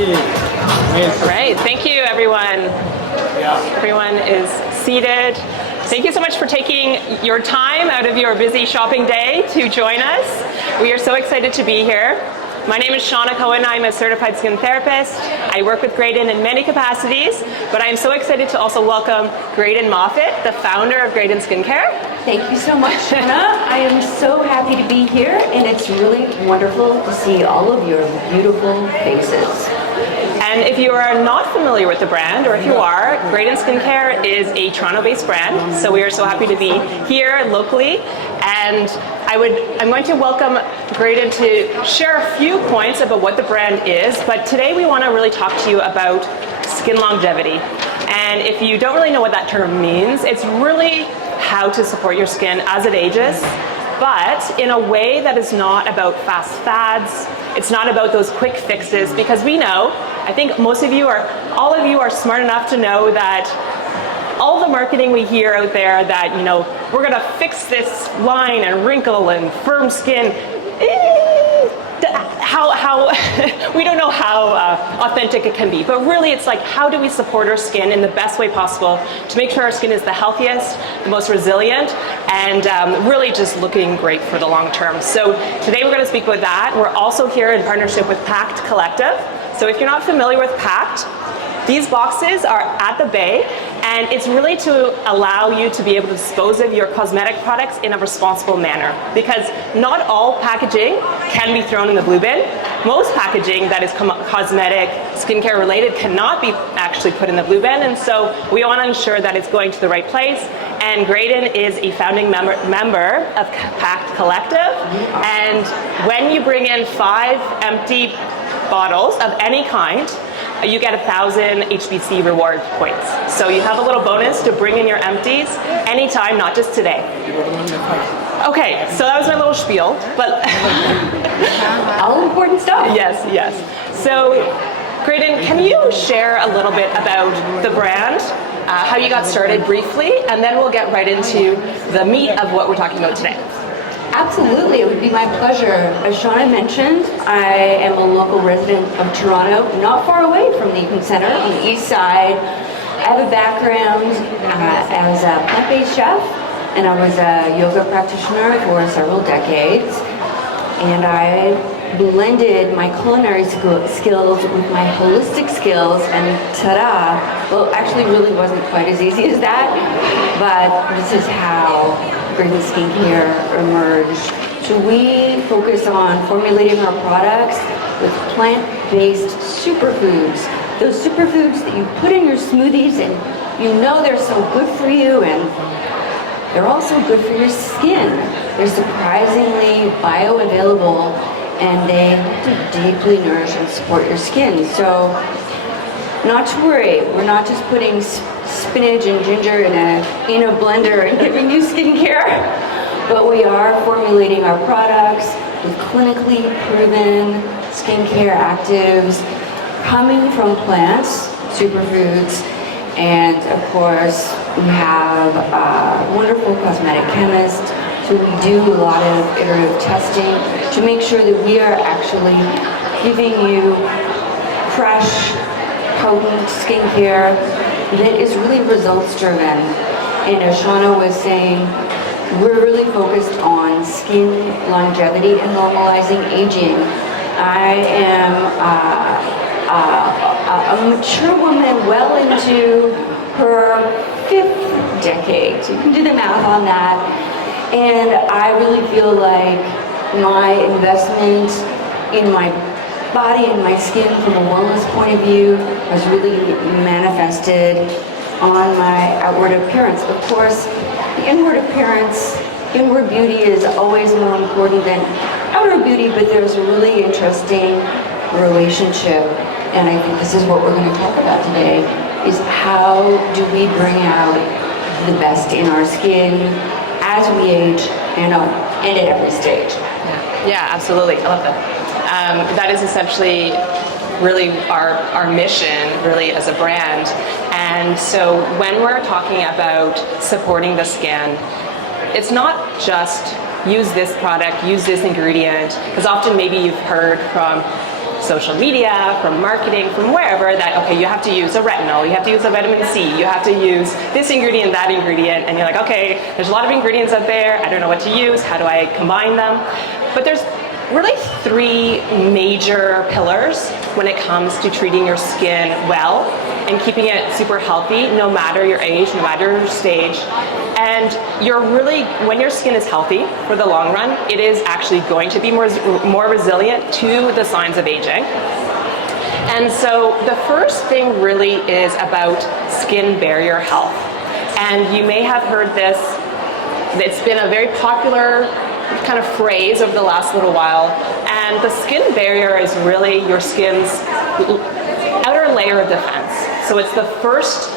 really amazing. Great, thank you everyone. Yeah. Everyone is seated. Thank you so much for taking your time out of your busy shopping day to join us. We are so excited to be here. My name is Seanna Cohen. I'm a certified skin therapist. I work with Graydon in many capacities, but I'm so excited to also welcome Graydon Moffat, the founder of Graydon Skincare. Thank you so much, Seanna. I am so happy to be here, and it's really wonderful to see all of your beautiful faces. And if you are not familiar with the brand, or if you are, Graydon Skincare is a Toronto-based brand, so we are so happy to be here locally. And I'm going to welcome Graydon to share a few points about what the brand is, but today we want to really talk to you about skin longevity. And if you don't really know what that term means, it's really how to support your skin as it ages, but in a way that is not about fast fads. It's not about those quick fixes, because we know, I think most of you all of you are smart enough to know that all the marketing we hear out there that, you know, we're gonna fix this line and wrinkle and firm skin, we don't know how authentic it can be, but really it's like, how do we support our skin in the best way possible to make sure our skin is the healthiest, the most resilient, and really just looking great for the long term. So today we're going to speak about that. We're also here in partnership with Pact Collective. So if you're not familiar with Pact, these boxes are at the bay, and it's really to allow you to be able to dispose of your cosmetic products in a responsible manner, because not all packaging can be thrown in the blue bin. Most packaging that is cosmetic, skincare related cannot be actually put in the blue bin, and so we want to ensure that it's going to the right place. And Graydon is a founding member of Pact Collective, and when you bring in 5 empty bottles of any kind, you get 1,000 HBC reward points. So you have a little bonus to bring in your empties anytime, not just today. Okay, so that was my little spiel, but All important stuff. yes. So Graydon, can you share a little bit about the brand, how you got started briefly, and then we'll get right into the meat of what we're talking about today. Absolutely, it would be my pleasure. As Seanna mentioned, I am a local resident of Toronto, not far away from the Eaton Centre on the east side. I have a background as a plant-based chef, and I was a yoga practitioner for several decades. And I blended my culinary skills with my holistic skills, and ta-da! Well, actually really wasn't quite as easy as that, but this is how Graydon Skincare emerged. So we focus on formulating our products with plant-based superfoods. Those superfoods that you put in your smoothies and you know they're so good for you, and they're also good for your skin. They're surprisingly bioavailable, and they deeply nourish and support your skin. So not to worry, we're not just putting spinach and ginger in a blender and giving you skincare, but we are formulating our products with clinically proven skincare actives coming from plants, superfoods, and of course we have a wonderful cosmetic chemist, so we do a lot of iterative testing to make sure that we are actually giving you fresh, potent skincare that is really results driven. And as Seanna was saying, we're really focused on skin longevity and normalizing aging. I am a mature woman well into her 5th decade, so you can do the math on that. And I really feel like my investment in my body and my skin from a wellness point of view has really manifested on my outward appearance. Of course, the inward appearance, inward beauty is always more important than outer beauty, but there's a really interesting relationship, and I think this is what we're going to talk about today, is how do we bring out the best in our skin as we age and at every stage. Yeah, absolutely. I love that. That is essentially really our mission, really, as a brand. And so when we're talking about supporting the skin, it's not just use this product, use this ingredient, because often maybe you've heard from social media, from marketing, from wherever, that, okay, you have to use a retinol, you have to use a vitamin C, you have to use this ingredient, that ingredient, and you're like, okay, there's a lot of ingredients out there, I don't know what to use, how do I combine them? But there's really three major pillars when it comes to treating your skin well and keeping it super healthy, no matter your age, no matter your stage. And you're really, when your skin is healthy for the long run, it is actually going to be more resilient to the signs of aging. And so the first thing really is about skin barrier health. And you may have heard this, it's been a very popular kind of phrase over the last little while. And the skin barrier is really your skin's outer layer of defense. So it's the first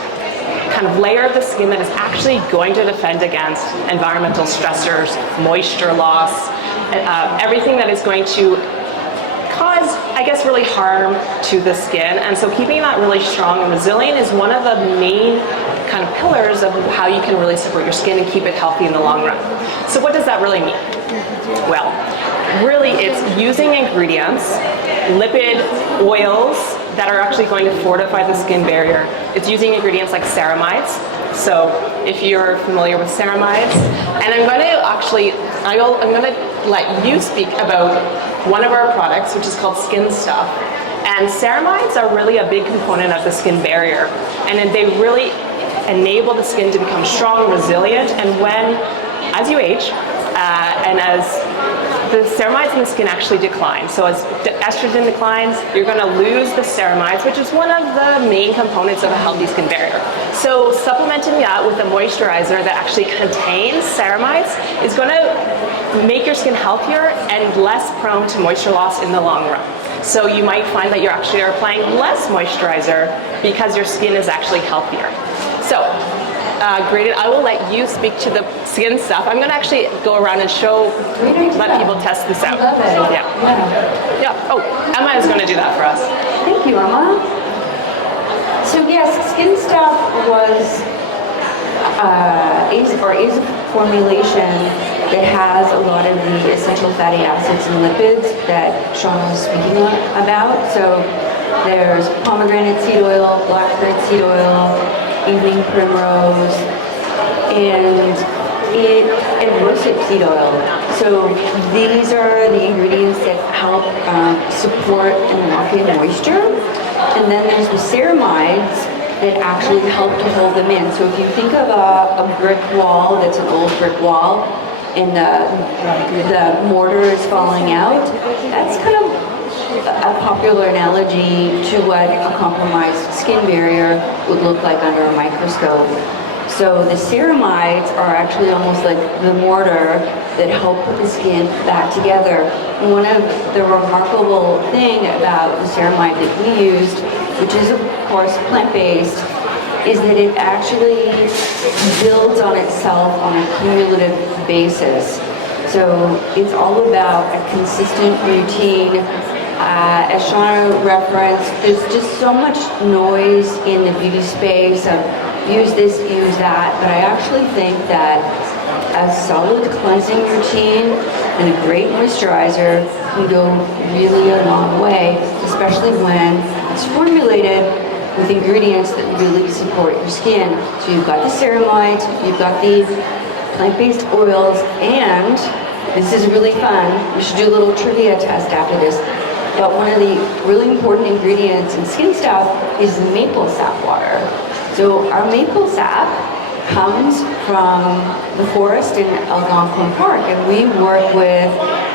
kind of layer of the skin that is actually going to defend against environmental stressors, moisture loss, everything that is going to cause, I guess, really harm to the skin. And so keeping that really strong and resilient is one of the main kind of pillars of how you can really support your skin and keep it healthy in the long run. So what does that really mean? Well, really it's using ingredients, lipid oils that are actually going to fortify the skin barrier. It's using ingredients like ceramides. So if you're familiar with ceramides, and I'm going to let you speak about one of our products, which is called Skin Stuff. And ceramides are really a big component of the skin barrier, and they really enable the skin to become strong, resilient, and as you age, and as the ceramides in the skin actually decline. So as estrogen declines, you're going to lose the ceramides, which is one of the main components of a healthy skin barrier. So supplementing that with a moisturizer that actually contains ceramides is going to make your skin healthier and less prone to moisture loss in the long run. So you might find that you're actually applying less moisturizer because your skin is actually healthier. So Graydon, I will let you speak to the Skin Stuff. I'm going to actually go around and let people test this out. I love it. Yeah. Oh, Emma is going to do that for us. Thank you, Emma. So yes, Skin Stuff is a formulation that has a lot of the essential fatty acids and lipids that Seanna was speaking about. So there's pomegranate seed oil, blackcurrant seed oil, evening primrose, and rosehip seed oil. So these are the ingredients that help support and lock in moisture. And then there's the ceramides that actually help to hold them in. So if you think of a brick wall that's an old brick wall, and the mortar is falling out, that's kind of a popular analogy to what a compromised skin barrier would look like under a microscope. So the ceramides are actually almost like the mortar that help put the skin back together. And one of the remarkable thing about the ceramide that we used, which is of course plant-based, is that it actually builds on itself on a cumulative basis. So it's all about a consistent routine. As Seanna referenced, there's just so much noise in the beauty space of use this, use that, but I actually think that a solid cleansing routine and a great moisturizer can go really a long way, especially when it's formulated with ingredients that really support your skin. So you've got the ceramides, you've got the plant-based oils, and this is really fun. We should do a little trivia test after this. But one of the really important ingredients in Skin Stuff is maple sap water. So our maple sap comes from the forest in Algonquin Park, and we work with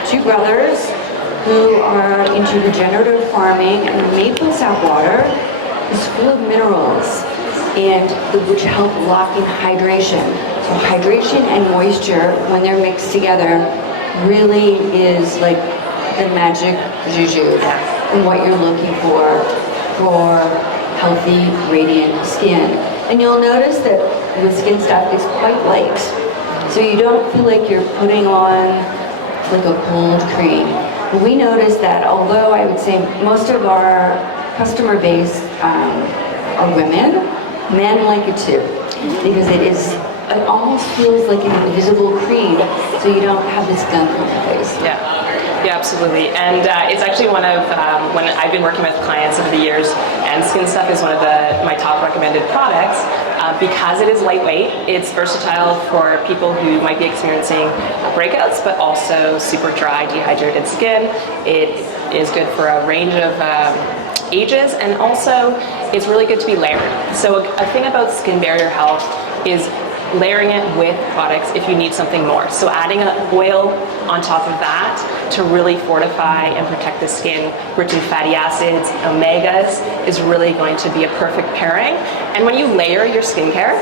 two brothers who are into regenerative farming, and the maple sap water is full of minerals which help lock in hydration. So hydration and moisture, when they're mixed together, really is like the magic juju and what you're looking for healthy, radiant skin. And you'll notice that the Skin Stuff is quite light. So you don't feel like you're putting on like a cold cream. We noticed that although I would say most of our customer base are women, men like it too, because it almost feels like an invisible cream, so you don't have this gunk on your face. Yeah, absolutely. And it's actually one of, when I've been working with clients over the years, and Skin Stuff is one of my top recommended products because it is lightweight. It's versatile for people who might be experiencing breakouts, but also super dry, dehydrated skin. It is good for a range of ages, and also it's really good to be layered. So a thing about skin barrier health is layering it with products if you need something more. So adding an oil on top of that to really fortify and protect the skin, rich in fatty acids, omegas, is really going to be a perfect pairing. And when you layer your skincare,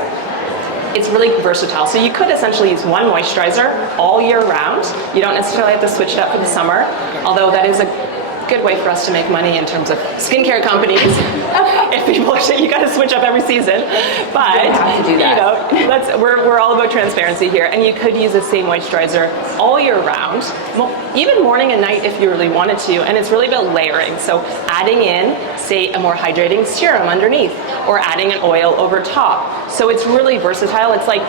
it's really versatile. So you could essentially use one moisturizer all year round. You don't necessarily have to switch it up for the summer, although that is a good way for us to make money in terms of skincare companies. If people are saying you got to switch up every season, but you don't have to do that. You know, we're all about transparency here. And you could use the same moisturizer all year round, even morning and night if you really wanted to. And it's really about layering. So adding in, say, a more hydrating serum underneath, or adding an oil over top. So it's really versatile. It's like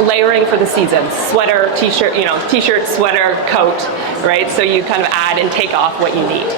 layering for the season, sweater, t-shirt, t-shirt, sweater, coat, right? So you kind of add and take off what you need.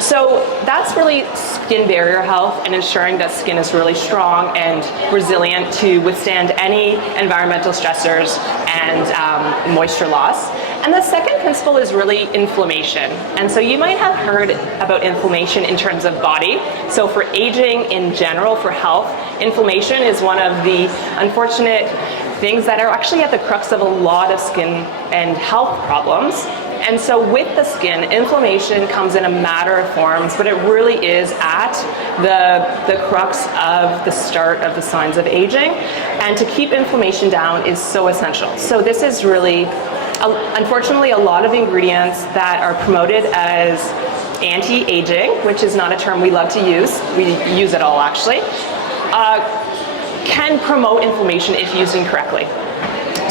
So that's really skin barrier health and ensuring that skin is really strong and resilient to withstand any environmental stressors and moisture loss. And the second principle is really inflammation. And so you might have heard about inflammation in terms of body. So for aging in general, for health, inflammation is one of the unfortunate things that are actually at the crux of a lot of skin and health problems. And so with the skin, inflammation comes in a matter of forms, but it really is at the crux of the start of the signs of aging. And to keep inflammation down is so essential. So this is really, unfortunately, a lot of ingredients that are promoted as anti-aging, which is not a term we love to use. We use it all, actually. Can promote inflammation if used incorrectly.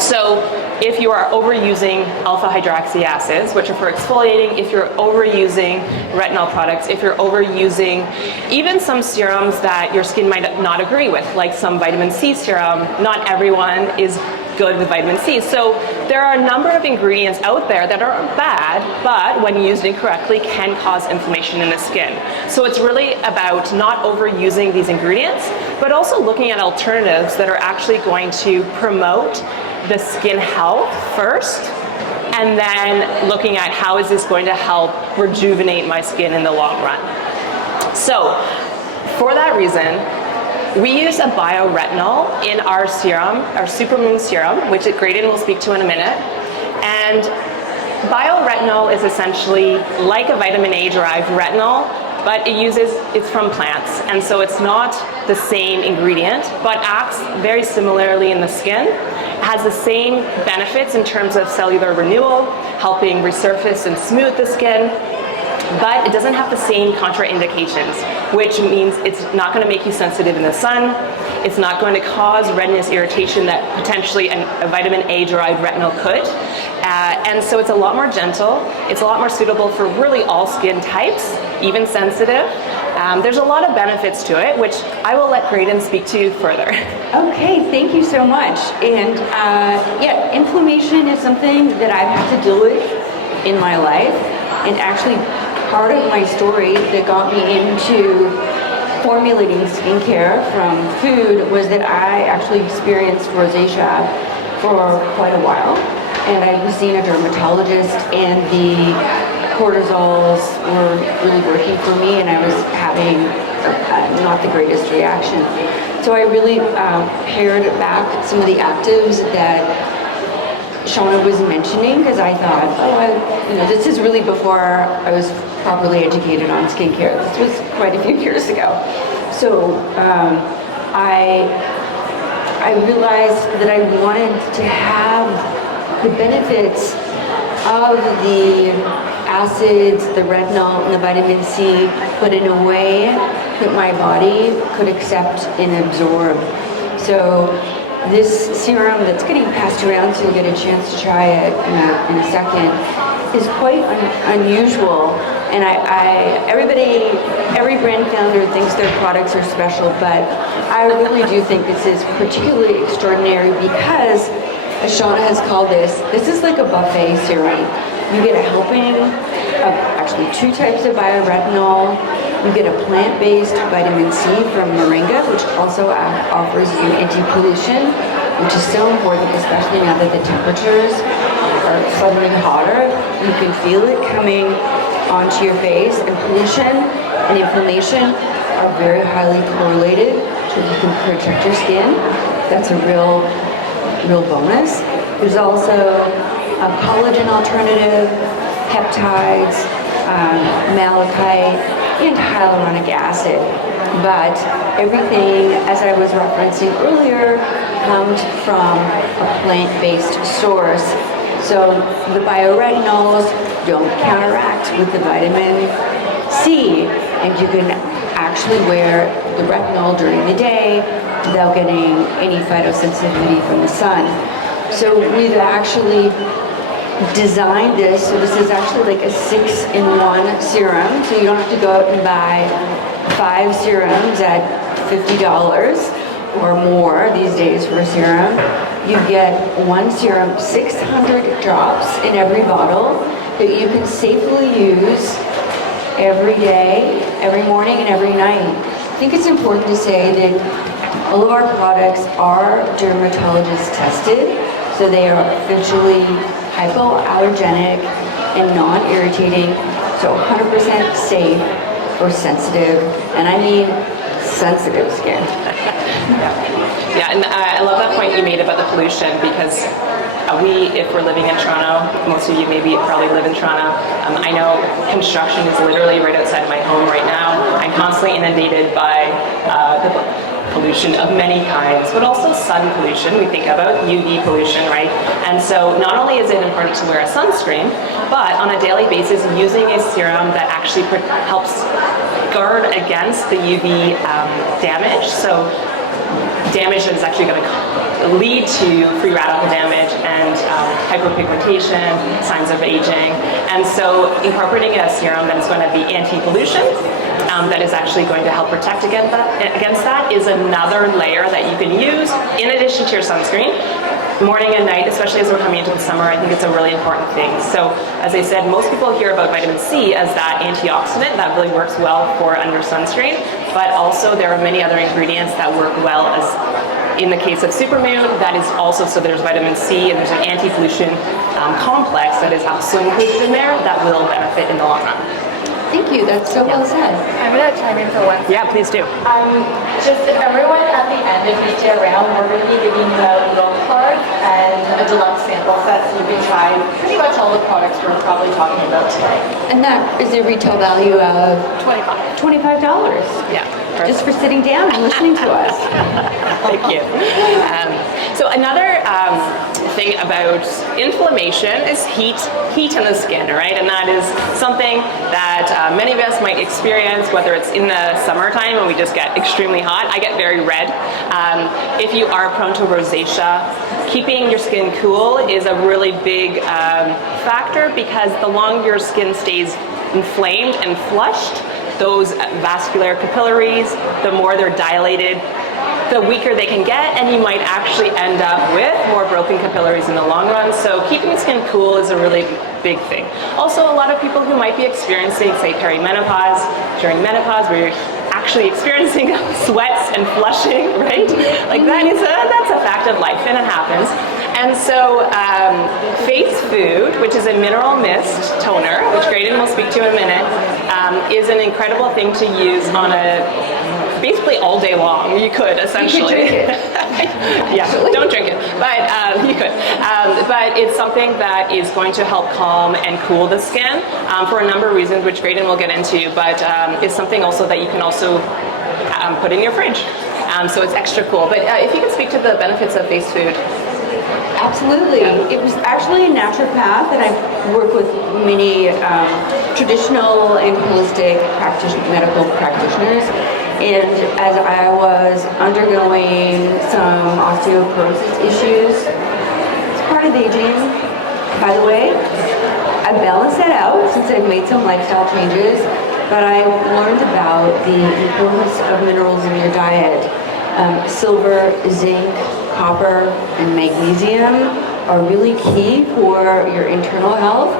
So if you are overusing alpha hydroxy acids, which are for exfoliating, if you're overusing retinol products, if you're overusing even some serums that your skin might not agree with, like some vitamin C serum, not everyone is good with vitamin C. So there are a number of ingredients out there that are bad, but when used incorrectly can cause inflammation in the skin. So it's really about not overusing these ingredients, but also looking at alternatives that are actually going to promote the skin health first, and then looking at how is this going to help rejuvenate my skin in the long run. So for that reason, we use a bioretinol in our serum, our Supermoon serum, which Graydon will speak to in a minute. And bioretinol is essentially like a vitamin A derived retinol, but it's from plants. And so it's not the same ingredient, but acts very similarly in the skin. Has the same benefits in terms of cellular renewal, helping resurface and smooth the skin, but it doesn't have the same contraindications, which means it's not going to make you sensitive in the sun. It's not going to cause redness, irritation that potentially a vitamin A derived retinol could. And so it's a lot more gentle. It's a lot more suitable for really all skin types, even sensitive. There's a lot of benefits to it, which I will let Graydon speak to further. Okay, thank you so much. And yeah, inflammation is something that I've had to deal with in my life. And actually, part of my story that got me into formulating skincare from food was that I actually experienced rosacea for quite a while. And I was seeing a dermatologist, and the cortisols were really working for me, and I was having not the greatest reaction. So I really pared back some of the actives that Seanna was mentioning, because I thought, this is really before I was properly educated on skincare. This was quite a few years ago. So I realized that I wanted to have the benefits of the acids, the retinol, and the vitamin C, but in a way that my body could accept and absorb. So this serum that's getting passed around, so you'll get a chance to try it in a second, is quite unusual. And every brand founder thinks their products are special, but I really do think this is particularly extraordinary because, as Seanna has called this is like a buffet serum. You get a helping of actually 2 types of bioretinol. You get a plant-based vitamin C from moringa, which also offers you anti-pollution, which is so important, especially now that the temperatures are suddenly hotter. You can feel it coming onto your face, and pollution and inflammation are very highly correlated, so you can protect your skin. That's a real bonus. There's also a collagen alternative, peptides, malachite, and hyaluronic acid. But everything, as I was referencing earlier, comes from a plant-based source. So the bioretinols don't counteract with the vitamin C, and you can actually wear the retinol during the day without getting any photosensitivity from the sun. So we've actually designed this, so this is actually like a 6-in-1 serum, so you don't have to go out and buy 5 serums at $50 or more these days for a serum. You get 1 serum, 600 drops in every bottle that you can safely use every day, every morning, and every night. I think it's important to say that all of our products are dermatologist tested, so they are officially hypoallergenic and non-irritating, so 100% safe for sensitive, and I mean sensitive skin. Yeah, and I love that point you made about the pollution, because if we're living in Toronto, most of you maybe probably live in Toronto, I know construction is literally right outside my home right now. I'm constantly inundated by the pollution of many kinds, but also sun pollution. We think about UV pollution, right? And so not only is it important to wear a sunscreen, but on a daily basis using a serum that actually helps guard against the UV damage. So damage that is actually going to lead to free radical damage and hyperpigmentation, signs of aging. And so incorporating a serum that is going to be anti-pollution, that is actually going to help protect against that is another layer that you can use in addition to your sunscreen. Morning and night, especially as we're coming into the summer, I think it's a really important thing. So as I said, most people hear about vitamin C as that antioxidant that really works well for under sunscreen, but also there are many other ingredients that work well as in the case of Supermoon, that is also, so there's vitamin C and there's an anti-pollution complex that is also included in there that will benefit in the long run. Thank you, that's so well said. I'm going to chime in for 1 second. Yeah, please do. Just everyone at the end, if you stay around, we're going to be giving you a gold card and a deluxe sample set so you can try pretty much all the products we're probably talking about today. And that is a retail value of $25. Yeah. Just for sitting down and listening to us. Thank you. So another thing about inflammation is heat in the skin, right? And that is something that many of us might experience, whether it's in the summertime when we just get extremely hot. I get very red. If you are prone to rosacea, keeping your skin cool is a really big factor, because the longer your skin stays inflamed and flushed, those vascular capillaries, the more they're dilated, the weaker they can get, and you might actually end up with more broken capillaries in the long run. So keeping the skin cool is a really big thing. Also, a lot of people who might be experiencing, say, perimenopause, during menopause, where you're actually experiencing sweats and flushing, right? Like that's a fact of life, and it happens. And so Face Food, which is a mineral mist toner, which Graydon will speak to in a minute, is an incredible thing to use on basically all day long. You could, essentially. You could drink it. Yeah, don't drink it, but you could. But it's something that is going to help calm and cool the skin for a number of reasons, which Graydon will get into, but it's something also that you can also put in your fridge. So it's extra cool. But if you can speak to the benefits of Face Food. Absolutely. It was actually a naturopath, and I've worked with many traditional and holistic medical practitioners. And as I was undergoing some osteoporosis issues, it's part of aging, by the way. I balanced that out since I've made some lifestyle changes, but I learned about the importance of minerals in your diet. Silver, zinc, copper, and magnesium are really key for your internal health,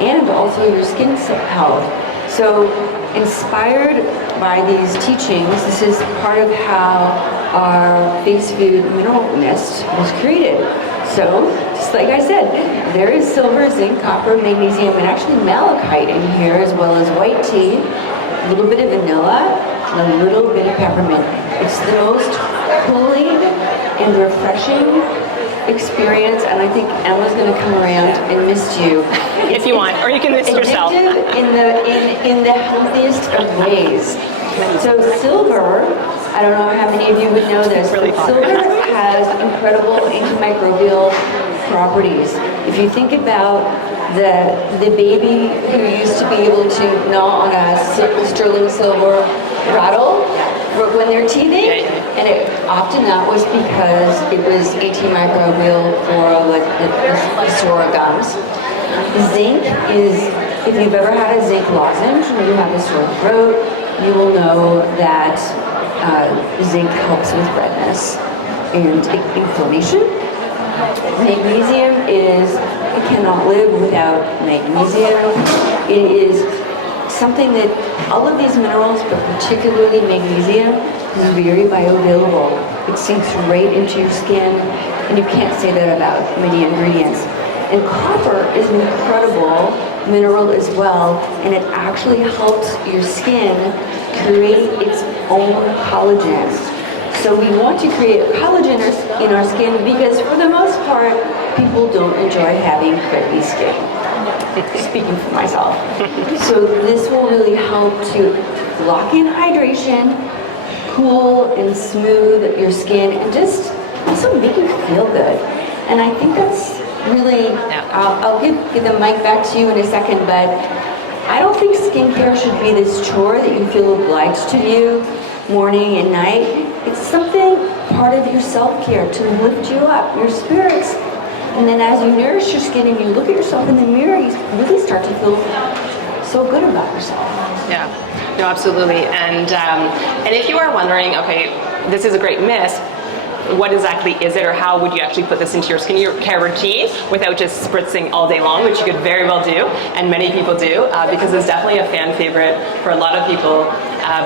and also your skin health. So inspired by these teachings, this is part of how our face food mineral mist was created. So, just like I said, there is silver, zinc, copper, magnesium, and actually malachite in here, as well as white tea, a little bit of vanilla, and a little bit of peppermint. It's the most cooling and refreshing experience, and I think Emma's going to come around and mist you. If you want, or you can mist yourself. In the healthiest of ways. So silver, I don't know how many of you would know this, Really but hot. silver has incredible antimicrobial properties. If you think about the baby who used to be able to gnaw on a sterling silver rattle when they're teething, and often that was because it was antimicrobial for like the sore gums. Zinc is, if you've ever had a zinc lozenge when you have a sore throat, you will know that zinc helps with redness and inflammation. Magnesium is, you cannot live without magnesium. It is something that all of these minerals, but particularly magnesium, is very bioavailable. It sinks right into your skin, and you can't say that about many ingredients. And copper is an incredible mineral as well, and it actually helps your skin create its own collagen. So we want to create collagen in our skin because for the most part, people don't enjoy having crepey skin. Speaking for myself. So this will really help to lock in hydration, cool and smooth your skin, and just also make you feel good. And I think that's really, I'll give the mic back to you in a second, but I don't think skincare should be this chore that you feel obliged to do morning and night. It's something part of your self-care to lift you up, your spirits. And then as you nourish your skin and you look at yourself in the mirror, you really start to feel so good about yourself. Yeah, no, absolutely. And if you are wondering, okay, this is a great mist, what exactly is it, or how would you actually put this into your skincare routine without just spritzing all day long, which you could very well do, and many people do, because it's definitely a fan favorite for a lot of people,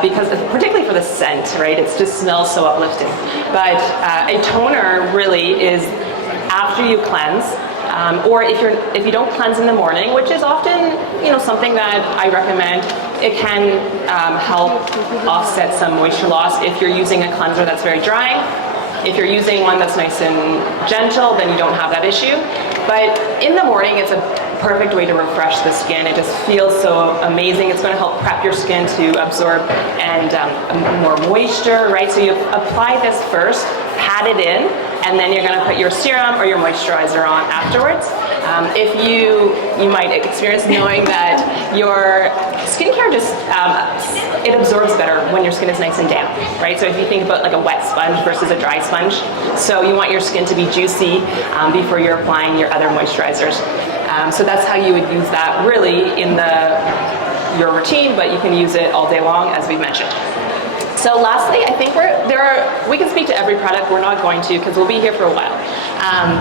because particularly for the scent, right? It just smells so uplifting. But a toner really is after you cleanse, or if you don't cleanse in the morning, which is often something that I recommend. It can help offset some moisture loss if you're using a cleanser that's very drying. If you're using one that's nice and gentle, then you don't have that issue. But in the morning, it's a perfect way to refresh the skin. It just feels so amazing. It's going to help prep your skin to absorb and more moisture, right? So you apply this first, pat it in, and then you're going to put your serum or your moisturizer on afterwards. If you might experience knowing that your skincare just, it absorbs better when your skin is nice and damp, right? So if you think about like a wet sponge versus a dry sponge, so you want your skin to be juicy before you're applying your other moisturizers. So that's how you would use that really in your routine, but you can use it all day long, as we mentioned. So lastly, I think we can speak to every product. We're not going to because we'll be here for a while.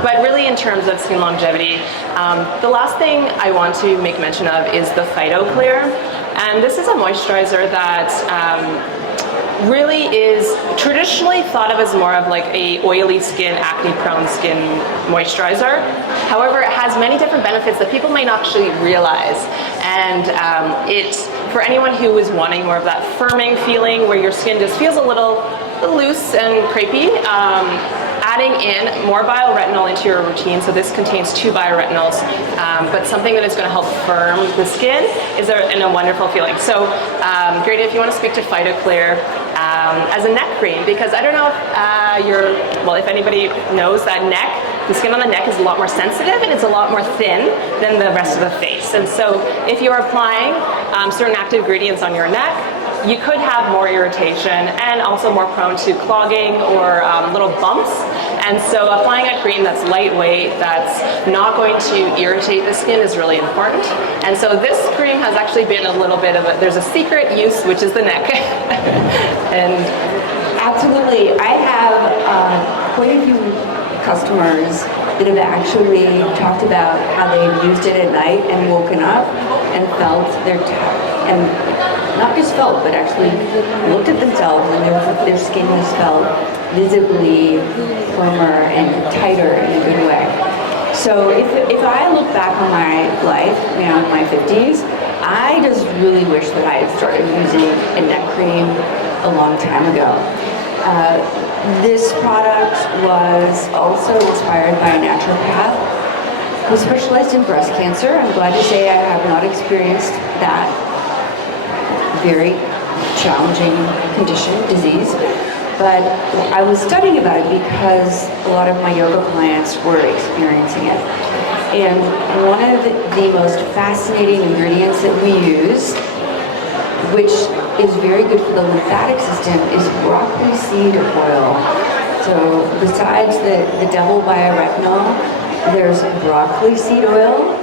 But really in terms of skin longevity, the last thing I want to make mention of is the Phyto Clear. And this is a moisturizer that really is traditionally thought of as more of like a oily skin, acne-prone skin moisturizer. However, it has many different benefits that people may not actually realize. And it's for anyone who is wanting more of that firming feeling where your skin just feels a little loose and crepey. Adding in more bioretinol into your routine, so this contains 2 bioretinols, but something that is going to help firm the skin is a wonderful feeling. So, Grady, if you want to speak to Phyto Clear as a neck cream, because I don't know if if anybody knows that the skin on the neck is a lot more sensitive and it's a lot more thin than the rest of the face. And so, if you're applying certain active ingredients on your neck, you could have more irritation and also more prone to clogging or little bumps. And so applying a cream that's lightweight, that's not going to irritate the skin is really important. And so this cream has actually been a little bit of there's a secret use, which is the neck. And absolutely. I have quite a few customers that have actually talked about how they've used it at night and woken up and felt and not just felt, but actually looked at themselves and their skin has felt visibly firmer and tighter in a good way. So if I look back on my life, in my 50s, I just really wish that I had started using a neck cream a long time ago. This product was also inspired by a naturopath who specialized in breast cancer. I'm glad to say I have not experienced that very challenging disease. But I was studying about it because a lot of my yoga clients were experiencing it. And one of the most fascinating ingredients that we use, which is very good for the lymphatic system, is broccoli seed oil. So besides the double bioretinol, there's broccoli seed oil,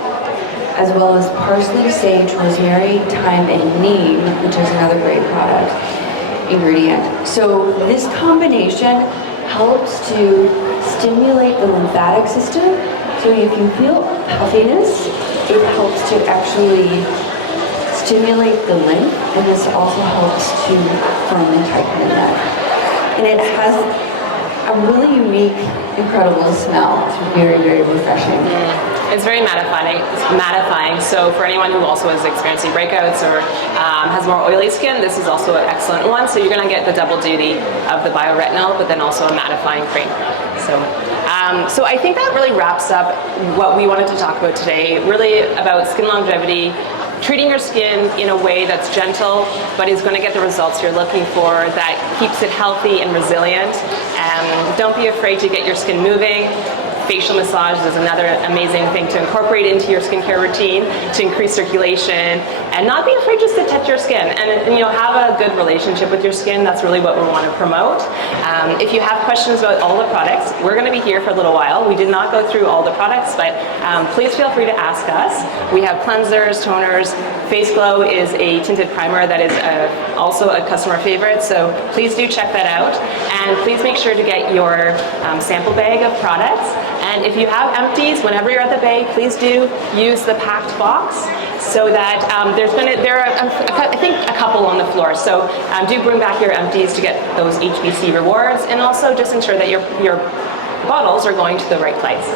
as well as parsley, sage, rosemary, thyme, and neem, which is another great ingredient. So this combination helps to stimulate the lymphatic system. So if you feel puffiness, it helps to actually stimulate the lymph, and this also helps to firm and tighten the neck. And it has a really unique, incredible smell. It's very, very refreshing. It's very mattifying. So for anyone who also is experiencing breakouts or has more oily skin, this is also an excellent one. So you're going to get the double duty of the bioretinol, but then also a mattifying cream. So I think that really wraps up what we wanted to talk about today, really about skin longevity, treating your skin in a way that's gentle, but is going to get the results you're looking for, that keeps it healthy and resilient. Don't be afraid to get your skin moving. Facial massage is another amazing thing to incorporate into your skincare routine to increase circulation, and not be afraid just to touch your skin and have a good relationship with your skin. That's really what we want to promote. If you have questions about all the products, we're going to be here for a little while. We did not go through all the products, but please feel free to ask us. We have cleansers, toners. Face Glow is a tinted primer that is also a customer favorite, so please do check that out. And please make sure to get your sample bag of products. And if you have empties, whenever you're at the bay, please do use the Pact box, so that there are I think a couple on the floor. So do bring back your empties to get those HBC rewards, and also just ensure that your bottles are going to the right place.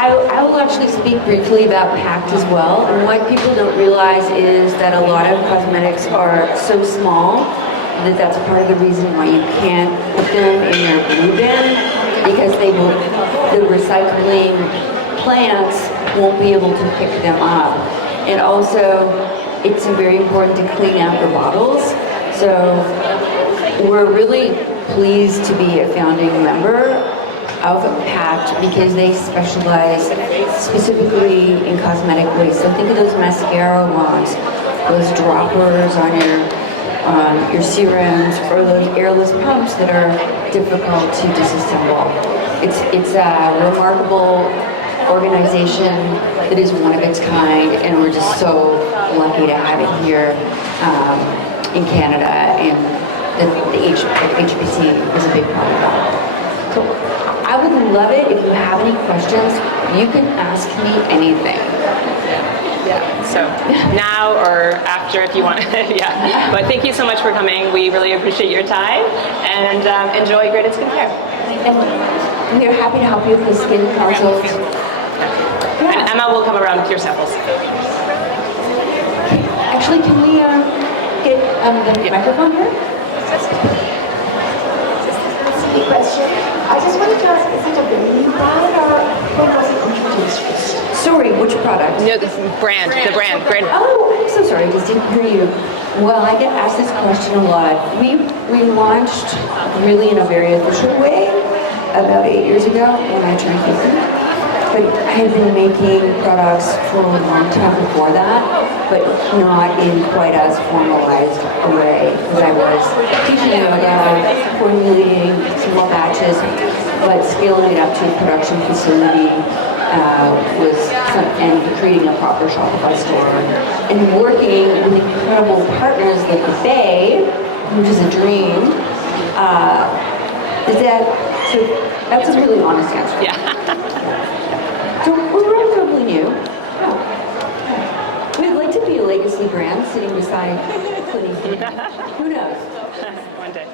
I will actually speak briefly about Pact as well. And what people don't realize is that a lot of cosmetics are so small that that's part of the reason why you can't put them in your blue bin, because the recycling plants won't be able to pick them up. And also, it's very important to clean out the bottles. So we're really pleased to be a founding member of Pact because they specialize specifically in cosmetic waste. So think of those mascara wands, those droppers on your serums, or those airless pumps that are difficult to disassemble. It's a remarkable organization that is one of its kind, and we're just so lucky to have it here in Canada, and the HBC is a big part of that. So I would love it if you have any questions. You can ask me anything. Yeah. So now or after, if you want. Yeah. But thank you so much for coming. We really appreciate your time, and enjoy Graydon Skincare. And we are happy to help you with the skin consult. And Emma will come around with your samples. Actually, can we get the microphone here? Silly question. I just wanted to ask, is it a very new brand, or when was it introduced? Sorry, which product? No, the brand, Graydon. Oh, I'm so sorry, I just didn't hear you. Well, I get asked this question a lot. We launched really in a very official way about 8 years ago when I turned 50. But I had been making products for a long time before that, but not in quite as formalized a way, because I was teaching yoga, formulating small batches, but scaling it up to a production facility and creating a proper Shopify store, and working with incredible partners like the Bay, which is a dream, is that So that's a really honest answer. Yeah. So we're relatively new. We'd like to be a legacy brand sitting beside Clinique. Who knows? One day.